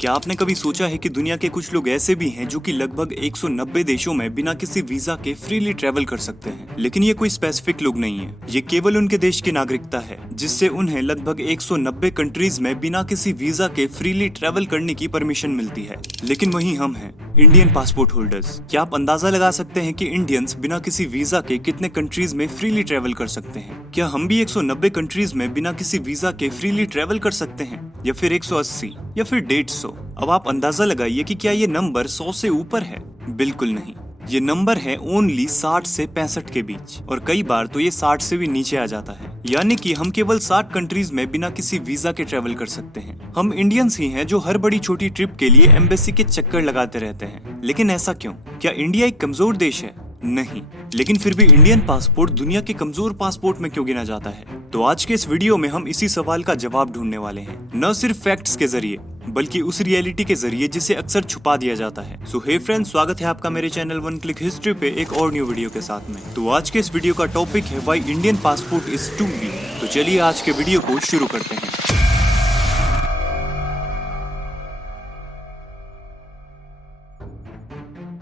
क्या आपने कभी सोचा है कि दुनिया के कुछ लोग ऐसे भी हैं जो कि लगभग 190 देशों में बिना किसी वीजा के फ्रीली ट्रैवल कर सकते हैं, लेकिन ये कोई स्पेसिफिक लोग नहीं है। ये केवल उनके देश की नागरिकता है जिससे उन्हें लगभग 190 कंट्रीज में बिना किसी वीजा के फ्रीली ट्रैवल करने की परमिशन मिलती है। लेकिन वहीं हम हैं इंडियन पासपोर्ट होल्डर्स। क्या आप अंदाजा लगा सकते हैं कि इंडियंस बिना किसी वीजा के कितने कंट्रीज में फ्रीली ट्रैवल कर सकते हैं? क्या हम भी 190 कंट्रीज में बिना किसी वीजा के फ्रीली ट्रैवल कर सकते हैं, या फिर 180 या फिर 150? अब आप अंदाजा लगाइए कि क्या ये नंबर 100 से ऊपर है? बिल्कुल नहीं, ये नंबर है ओनली 60 से 65 के बीच, और कई बार तो ये 60 से भी नीचे आ जाता है। यानी कि हम केवल 60 कंट्रीज में बिना किसी वीजा के ट्रैवल कर सकते हैं। हम इंडियंस ही हैं जो हर बड़ी छोटी ट्रिप के लिए एम्बेसी के चक्कर लगाते रहते हैं। लेकिन ऐसा क्यों? क्या इंडिया एक कमजोर देश है? नहीं, लेकिन फिर भी इंडियन पासपोर्ट दुनिया के कमजोर पासपोर्ट में क्यों गिना जाता है? तो आज के इस वीडियो में हम इसी सवाल का जवाब ढूंढने वाले हैं, न सिर्फ फैक्ट्स के जरिए बल्कि उस रियलिटी के जरिए जिसे अक्सर छुपा दिया जाता है। सो हे फ्रेंड्स, स्वागत है आपका मेरे चैनल वन क्लिक हिस्ट्री पे एक और न्यू वीडियो के साथ में। तो आज के इस वीडियो का टॉपिक है why Indian passport is too weak. तो चलिए आज के वीडियो को शुरू करते हैं।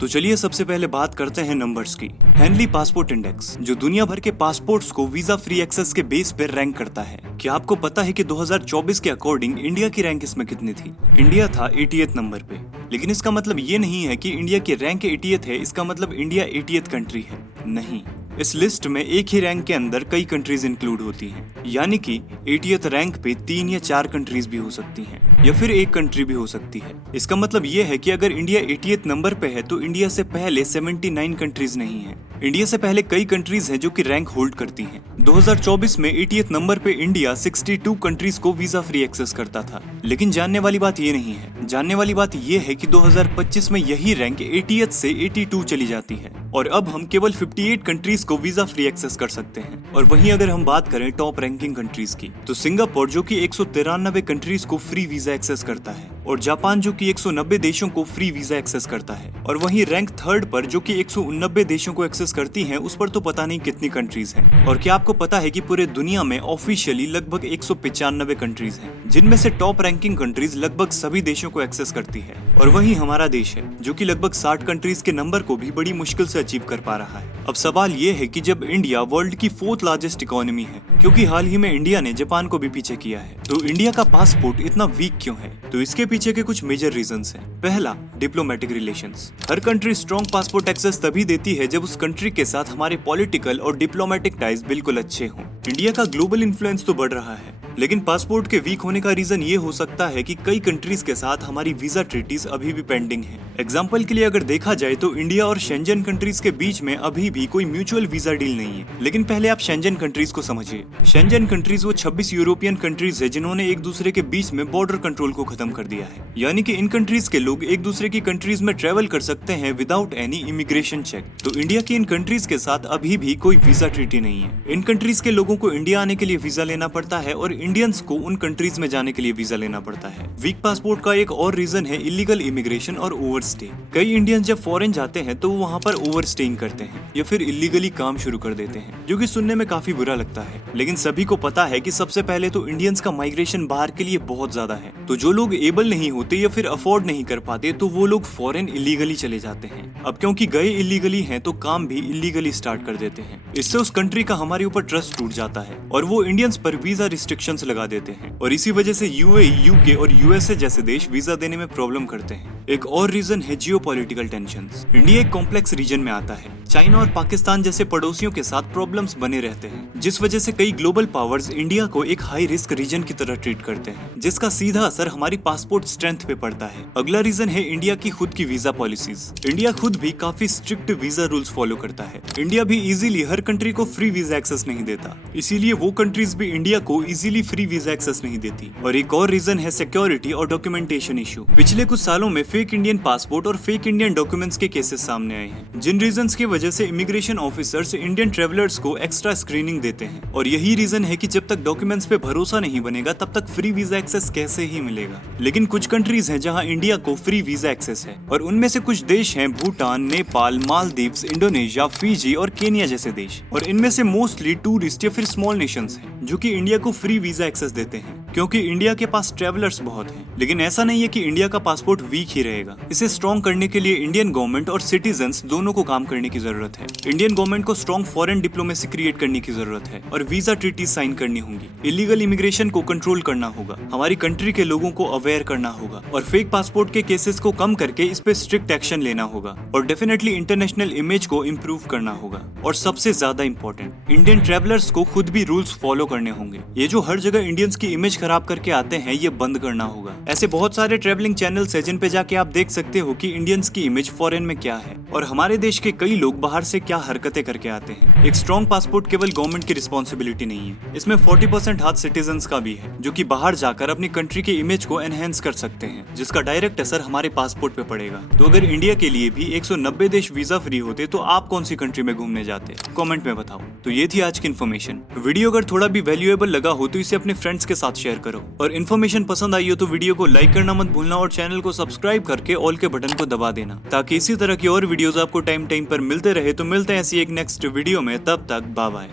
तो चलिए सबसे पहले बात करते हैं नंबर्स की। हेनली पासपोर्ट इंडेक्स, जो दुनिया भर के पासपोर्ट्स को वीजा फ्री एक्सेस के बेस पर रैंक करता है। क्या आपको पता है कि 2024 के अकॉर्डिंग इंडिया की रैंक इसमें कितनी थी? इंडिया था 88th नंबर पे। लेकिन इसका मतलब ये नहीं है कि इंडिया की रैंक 80th है, इसका मतलब इंडिया 80th कंट्री है। नहीं, इस लिस्ट में एक ही रैंक के अंदर कई कंट्रीज इंक्लूड होती हैं। यानी कि 80th रैंक पे 3 या 4 कंट्रीज भी हो सकती हैं, या फिर एक कंट्री भी हो सकती है। इसका मतलब ये है कि अगर इंडिया 80th नंबर पे है तो इंडिया से पहले 79 कंट्रीज नहीं है। इंडिया से पहले कई कंट्रीज हैं जो कि रैंक होल्ड करती हैं। 2024 में 80th नंबर पे इंडिया 62 कंट्रीज को वीजा फ्री एक्सेस करता था। लेकिन जानने वाली बात ये नहीं है, जानने वाली बात ये है कि 2025 में यही रैंक 80th से 82 चली जाती है, और अब हम केवल 58 कंट्रीज को वीजा फ्री एक्सेस कर सकते हैं। और वहीं अगर हम बात करें टॉप रैंकिंग कंट्रीज की, तो सिंगापुर जो कि 193 कंट्रीज को फ्री वीजा एक्सेस करता है, और जापान जो कि 190 देशों को फ्री वीजा एक्सेस करता है। और वहीं रैंक थर्ड पर जो कि 189 देशों को एक्सेस करती हैं, उस पर तो पता नहीं कितनी कंट्रीज हैं। और क्या आपको पता है कि पूरे दुनिया में ऑफिशियली लगभग 195 कंट्रीज हैं, जिनमें से टॉप रैंकिंग कंट्रीज लगभग सभी देशों को एक्सेस करती है। और वहीं हमारा देश है जो कि लगभग 60 कंट्रीज के नंबर को भी बड़ी मुश्किल से अचीव कर पा रहा है। अब सवाल ये है कि जब इंडिया वर्ल्ड की 4th लार्जेस्ट इकोनॉमी है, क्योंकि हाल ही में इंडिया ने जापान को भी पीछे किया है, तो इंडिया का पासपोर्ट इतना वीक क्यों है? तो इसके पीछे के कुछ मेजर रीजंस हैं। पहला, डिप्लोमेटिक रिलेशंस। हर कंट्री स्ट्रॉन्ग पासपोर्ट एक्सेस तभी देती है जब उस कंट्री के साथ हमारे पॉलिटिकल और डिप्लोमेटिक टाइज बिल्कुल अच्छे हों। इंडिया का ग्लोबल इन्फ्लुएंस तो बढ़ रहा है, लेकिन पासपोर्ट के वीक होने का रीजन ये हो सकता है कि कई कंट्रीज के साथ हमारी वीजा ट्रीटीज अभी भी पेंडिंग है। एग्जांपल के लिए अगर देखा जाए तो इंडिया और शेंजन कंट्रीज के बीच में अभी भी कोई म्यूचुअल वीजा डील नहीं है। लेकिन पहले आप शेंजन कंट्रीज को समझिए। शेंजन कंट्रीज वो 26 यूरोपियन कंट्रीज है जिन्होंने एक दूसरे के बीच में बॉर्डर कंट्रोल को खत्म कर दिया है। यानी कि इन कंट्रीज के लोग एक दूसरे की कंट्रीज में ट्रेवल कर सकते हैं विदाउट एनी इमिग्रेशन चेक। तो इंडिया की इन कंट्रीज के साथ अभी भी कोई वीजा ट्रीटी नहीं है। इन कंट्रीज के लोगों को इंडिया आने के लिए वीजा लेना पड़ता है, और इंडियंस को उन कंट्रीज में जाने के लिए वीजा लेना पड़ता है। वीक पासपोर्ट का एक और रीजन है इलीगल इमिग्रेशन और ओवरस्टे। कई इंडियंस जब फॉरेन जाते हैं तो वो वहाँ पर ओवरस्टेइंग करते हैं या फिर इलीगली काम शुरू कर देते हैं, जो कि सुनने में काफी बुरा लगता है। लेकिन सभी को पता है कि सबसे पहले तो इंडियंस का माइग्रेशन बाहर के लिए बहुत ज्यादा है। तो जो लोग एबल नहीं होते या फिर अफोर्ड नहीं कर पाते, तो वो लोग फॉरेन इलीगली चले जाते हैं। अब क्योंकि गए इलीगली हैं तो काम भी इलीगली स्टार्ट कर देते हैं। इससे उस कंट्री का हमारे ऊपर ट्रस्ट टूट जाता है और वो इंडियंस पर वीजा रिस्ट्रिक्शंस लगा देते हैं, और इसी वजह से यूएई, यूके और यूएसए जैसे देश वीजा देने में प्रॉब्लम करते हैं। एक और रीजन है जियोपॉलिटिकल टेंशंस। इंडिया एक कॉम्प्लेक्स रीजन में आता है। चाइना और पाकिस्तान जैसे पड़ोसियों के साथ प्रॉब्लम्स बने रहते हैं, जिस वजह से कई ग्लोबल पावर्स इंडिया को एक हाई रिस्क रीजन की तरह ट्रीट करते हैं, जिसका सीधा असर हमारी पासपोर्ट स्ट्रेंथ पे पड़ता है। अगला रीजन है इंडिया की खुद की वीजा पॉलिसीज। इंडिया खुद भी काफी स्ट्रिक्ट वीजा रूल्स फॉलो करता है। इंडिया भी इजीली हर कंट्री को फ्री वीजा एक्सेस नहीं देता, इसीलिए वो कंट्रीज भी इंडिया को इजीली फ्री वीजा एक्सेस नहीं देती। और एक और रीजन है सिक्योरिटी और डॉक्यूमेंटेशन इशू। पिछले कुछ सालों में फेक इंडियन पासपोर्ट और फेक इंडियन डॉक्यूमेंट्स के केसेस सामने आए हैं, जिन रीजंस की वजह से इमिग्रेशन ऑफिसर्स इंडियन ट्रेवलर्स को एक्स्ट्रा स्क्रीनिंग देते हैं। और यही रीजन है कि जब तक डॉक्यूमेंट्स पे भरोसा नहीं बनेगा तब तक फ्री वीजा एक्सेस कैसे ही मिलेगा। लेकिन कुछ कंट्रीज हैं जहां इंडिया को फ्री वीजा एक्सेस है, और उनमें से कुछ देश हैं भूटान, नेपाल, मालदीव्स, इंडोनेशिया, फिजी और केनिया जैसे देश। और इनमें से मोस्टली टूरिस्ट या फिर स्मॉल नेशंस हैं जो कि इंडिया को फ्री वीजा एक्सेस देते हैं। क्योंकि इंडिया के पास ट्रेवलर्स बहुत हैं। लेकिन ऐसा नहीं है कि इंडिया का पासपोर्ट वीक ही रहेगा। इसे स्ट्रॉन्ग करने के लिए इंडियन गवर्नमेंट और सिटीजन्स दोनों को काम करने की जरूरत है। इंडियन गवर्नमेंट को स्ट्रॉन्ग फॉरेन डिप्लोमेसी क्रिएट करने की जरूरत है और वीजा ट्रीटी साइन करनी होंगी। इलीगल इमिग्रेशन को कंट्रोल करना होगा, हमारी कंट्री के लोगों को अवेयर करना होगा और फेक पासपोर्ट के केसेस को कम करके इस पे स्ट्रिक्ट एक्शन लेना होगा और डेफिनेटली इंटरनेशनल इमेज को इम्प्रूव करना होगा। और सबसे ज्यादा इंपॉर्टेंट, इंडियन ट्रेवलर्स को खुद भी रूल्स फॉलो करने होंगे। ये जो हर जगह इंडियंस की इमेज खराब करके आते हैं, ये बंद करना होगा। ऐसे बहुत सारे ट्रेवलिंग चैनल्स हैं जिन पे जाके आप देख सकते हो कि इंडियंस की इमेज फॉरेन में क्या है और हमारे देश के कई लोग बाहर से क्या हरकतें करके आते हैं। एक स्ट्रॉन्ग पासपोर्ट केवल गवर्नमेंट की रिस्पॉन्सिबिलिटी नहीं है, इसमें 40% हाथ सिटीजन्स का भी है, जो कि बाहर जाकर अपनी कंट्री की इमेज को एनहेंस कर सकते हैं, जिसका डायरेक्ट असर हमारे पासपोर्ट पे पड़ेगा। तो अगर इंडिया के लिए भी 190 देश वीजा फ्री होते तो आप कौन सी कंट्री में घूमने जाते? कमेंट में बताओ। तो ये थी आज की इन्फॉर्मेशन। वीडियो अगर थोड़ा भी वैल्यूएबल लगा हो तो इसे अपने फ्रेंड्स के साथ शेयर करो और इन्फॉर्मेशन पसंद आई हो तो वीडियो को लाइक करना मत भूलना और चैनल को सब्सक्राइब करके ऑल के बटन को दबा देना, ताकि इसी तरह की और वीडियोस आपको टाइम टाइम पर मिलते रहे। तो मिलते हैं ऐसी एक नेक्स्ट वीडियो में, तब तक बाय बाय,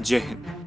जय हिंद।